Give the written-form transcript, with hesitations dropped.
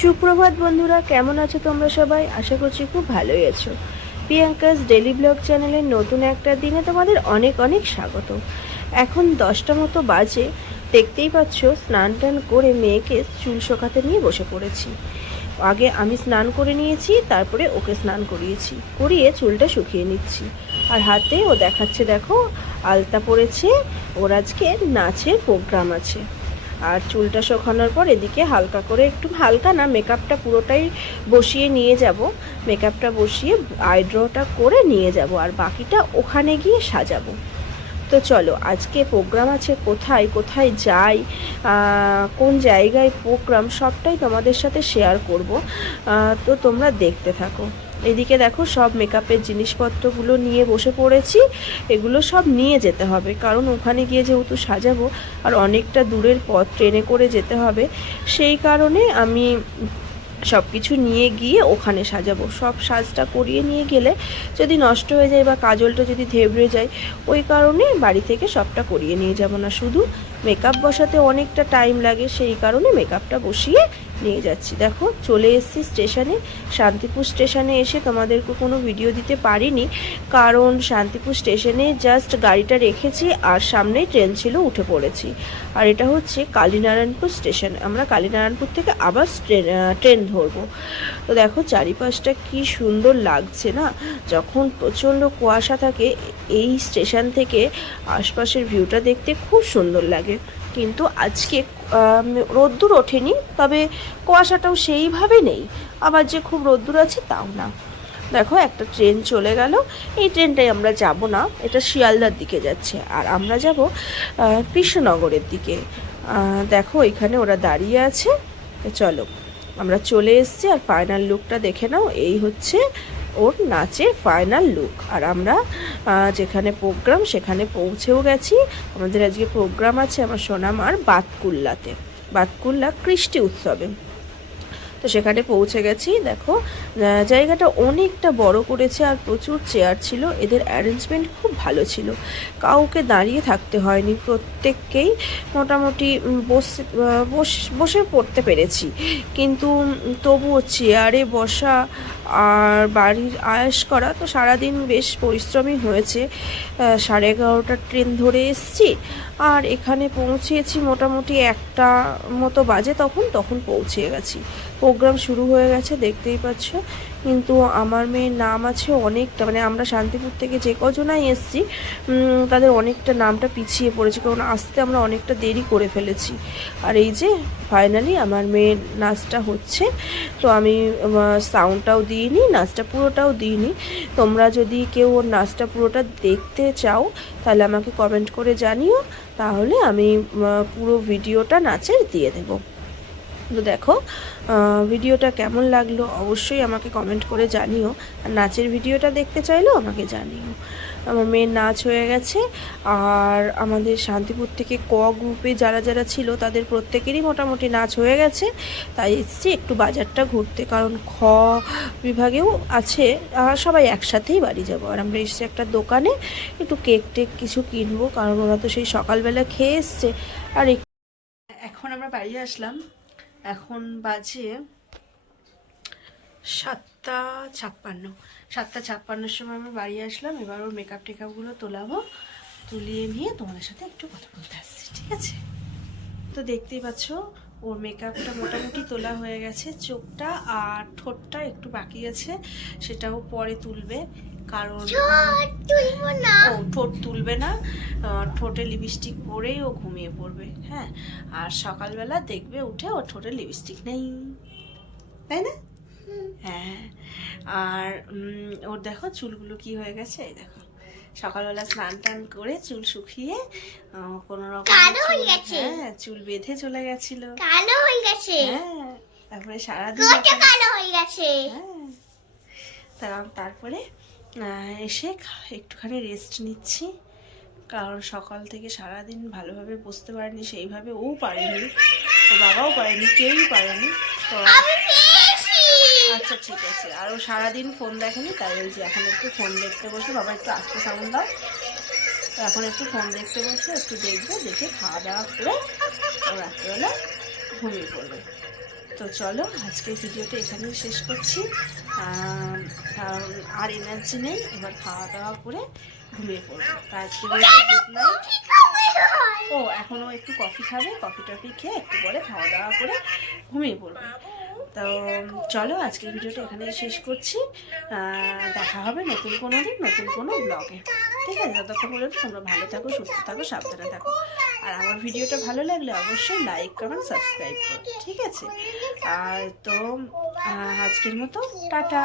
সুপ্রভাত বন্ধুরা, কেমন আছো তোমরা সবাই? আশা করছি খুব ভালোই আছো। প্রিয়াঙ্কাস ডেলি ব্লগ চ্যানেলের নতুন একটা দিনে তোমাদের অনেক অনেক স্বাগত। এখন 10টা মতো বাজে, দেখতেই পাচ্ছ। স্নান টান করে মেয়েকে চুল শোকাতে নিয়ে বসে পড়েছি। আগে আমি স্নান করে নিয়েছি, তারপরে ওকে স্নান করিয়ে চুলটা শুকিয়ে নিচ্ছি। আর হাতে ও দেখাচ্ছে, দেখো আলতা পরেছে, ওর আজকে নাচের প্রোগ্রাম আছে। আর চুলটা শুকানোর পর এদিকে হালকা করে, একটু হালকা না, মেকআপটা পুরোটাই বসিয়ে নিয়ে যাব। মেকআপটা বসিয়ে আইব্রোটা করে নিয়ে যাব, আর বাকিটা ওখানে গিয়ে সাজাবো। তো চলো, আজকে প্রোগ্রাম আছে, কোথায় কোথায় যাই, কোন জায়গায় প্রোগ্রাম, সবটাই তোমাদের সাথে শেয়ার করব। তো তোমরা দেখতে থাকো। এদিকে দেখো সব মেকআপের জিনিসপত্রগুলো নিয়ে বসে পড়েছি। এগুলো সব নিয়ে যেতে হবে, কারণ ওখানে গিয়ে যেহেতু সাজাবো, আর অনেকটা দূরের পথ, ট্রেনে করে যেতে হবে। সেই কারণে আমি সব কিছু নিয়ে গিয়ে ওখানে সাজাবো। সব সাজটা করিয়ে নিয়ে গেলে যদি নষ্ট হয়ে যায় বা কাজলটা যদি ধেবড়ে যায়, ওই কারণে বাড়ি থেকে সবটা করিয়ে নিয়ে যাব না। শুধু মেকআপ বসাতে অনেকটা টাইম লাগে, সেই কারণে মেকআপটা বসিয়ে নিয়ে যাচ্ছি। দেখো চলে এসেছি স্টেশনে। শান্তিপুর স্টেশনে এসে তোমাদেরকে কোনো ভিডিও দিতে পারিনি, কারণ শান্তিপুর স্টেশনে জাস্ট গাড়িটা রেখেছি আর সামনেই ট্রেন ছিল, উঠে পড়েছি। আর এটা হচ্ছে কালীনারায়ণপুর স্টেশন। আমরা কালীনারায়ণপুর থেকে আবার ট্রেন ধরবো। তো দেখো চারিপাশটা কি সুন্দর লাগছে না, যখন প্রচণ্ড কুয়াশা থাকে এই স্টেশন থেকে আশপাশের ভিউটা দেখতে খুব সুন্দর লাগে। কিন্তু আজকে রোদ্দুর ওঠেনি, তবে কুয়াশাটাও সেইভাবে নেই, আবার যে খুব রোদ্দুর আছে তাও না। দেখো একটা ট্রেন চলে গেল। এই ট্রেনটাই আমরা যাব না, এটা শিয়ালদার দিকে যাচ্ছে, আর আমরা যাব কৃষ্ণনগরের দিকে। দেখো এখানে ওরা দাঁড়িয়ে আছে। চলো, আমরা চলে এসেছি, আর ফাইনাল লুকটা দেখে নাও। এই হচ্ছে ওর নাচের ফাইনাল লুক। আর আমরা যেখানে প্রোগ্রাম সেখানে পৌঁছেও গেছি। আমাদের আজকে প্রোগ্রাম আছে আমার সোনামার বাতকুল্লা কৃষ্টি উৎসবে। তো সেখানে পৌঁছে গেছি। দেখো জায়গাটা অনেকটা বড় করেছে, আর প্রচুর চেয়ার ছিল। এদের অ্যারেঞ্জমেন্ট খুব ভালো ছিল, কাউকে দাঁড়িয়ে থাকতে হয়নি, প্রত্যেককেই মোটামুটি বসে পড়তে পেরেছি। কিন্তু তবুও চেয়ারে বসা আর বাড়ির আয়েশ করা, তো সারাদিন বেশ পরিশ্রমী হয়েছে। 11:30টার ট্রেন ধরে এসছি, আর এখানে পৌঁছেছি মোটামুটি 1টা মতো বাজে। তখন পৌঁছে গেছি। প্রোগ্রাম শুরু হয়ে গেছে, দেখতেই পাচ্ছ। কিন্তু আমার মেয়ের নাম আছে অনেকটা, মানে আমরা শান্তিপুর থেকে যে কজনাই এসছি তাদের অনেকটা নামটা পিছিয়ে পড়েছে, কারণ আসতে আমরা অনেকটা দেরি করে ফেলেছি। আর এই যে ফাইনালি আমার মেয়ের নাচটা হচ্ছে। তো আমি সাউন্ডটাও দিইনি, নাচটা পুরোটাও দিইনি। তোমরা যদি কেউ ওর নাচটা পুরোটা দেখতে চাও তাহলে আমাকে কমেন্ট করে জানিও, তাহলে আমি পুরো ভিডিওটা নাচের দিয়ে দেবো। তো দেখো ভিডিওটা কেমন লাগলো অবশ্যই আমাকে কমেন্ট করে জানিও, আর নাচের ভিডিওটা দেখতে চাইলেও আমাকে জানিও। আমার মেয়ের নাচ হয়ে গেছে, আর আমাদের শান্তিপুর থেকে গ্রুপে যারা যারা ছিল তাদের প্রত্যেকেরই মোটামুটি নাচ হয়ে গেছে। তাই এসেছি একটু বাজারটা ঘুরতে, কারণ বিভাগেও আছে, সবাই একসাথেই বাড়ি যাব। আর আমরা এসেছি একটা দোকানে, একটু কেক টেক কিছু কিনবো, কারণ ওরা তো সেই সকালবেলা খেয়ে এসছে। আর এখন আমরা বাড়ি আসলাম। এখন বাজে 7:56 সময় আমরা বাড়ি আসলাম। এবার ওর মেকআপ টেকআপগুলো তোলাবো, তুলিয়ে নিয়ে তোমাদের সাথে একটু কথা বলতে আসছি, ঠিক আছে? তো দেখতেই পাচ্ছ ওর মেকআপটা মোটামুটি তোলা হয়ে গেছে। চোখটা আর ঠোঁটটা একটু বাকি আছে, সেটাও পরে তুলবে, কারণ ঠোঁট তুলবে না, ঠোঁটে লিপস্টিক পরেই ও ঘুমিয়ে পড়বে। হ্যাঁ, আর সকালবেলা দেখবে উঠে ওর ঠোঁটে লিপস্টিক নেই, তাই না? হ্যাঁ। আর ওর দেখো চুলগুলো কি হয়ে গেছে, এই দেখো সকালবেলা স্নান টান করে চুল শুকিয়ে কোনো রকম চুল বেঁধে চলে গেছিল, কালো হয়ে গেছে। হ্যাঁ, তারপরে সারাদিন কালো হয়ে গেছে। হ্যাঁ, তারপরে এসে একটুখানি রেস্ট নিচ্ছি, কারণ সকাল থেকে সারাদিন ভালোভাবে বসতে পারেনি, সেইভাবে ও পারেনি, ওর বাবাও পারেনি, কেউই পারেনি। তো আচ্ছা ঠিক আছে। আর ও সারাদিন ফোন দেখেনি, তাই ওই যে এখন একটু ফোন দেখতে বসে, বাবা একটু আস্তে সাউন্ড দাও। তো এখন একটু ফোন দেখতে বসে, একটু দেখবে, দেখে খাওয়া দাওয়া করে ও রাত্রেবেলা ঘুমিয়ে পড়বে। তো চলো আজকের ভিডিওটা এখানেই শেষ করছি, কারণ আর এনার্জি নেই, এবার খাওয়া দাওয়া করে ঘুমিয়ে পড়বো। তো আজকে গুড নাইট। ও এখনও একটু কফি খাবে, কফি টফি খেয়ে একটু পরে খাওয়া দাওয়া করে ঘুমিয়ে পড়বে। তো চলো আজকের ভিডিওটা এখানেই শেষ করছি, দেখা হবে নতুন কোনো দিন নতুন কোনো ব্লগে। ঠিক আছে, ততক্ষণ পর্যন্ত তোমরা ভালো থাকো, সুস্থ থাকো, সাবধানে থাকো। আর আমার ভিডিওটা ভালো লাগলে অবশ্যই লাইক কমেন্ট সাবস্ক্রাইব করো। ঠিক আছে, আর তো আজকের মতো টাটা।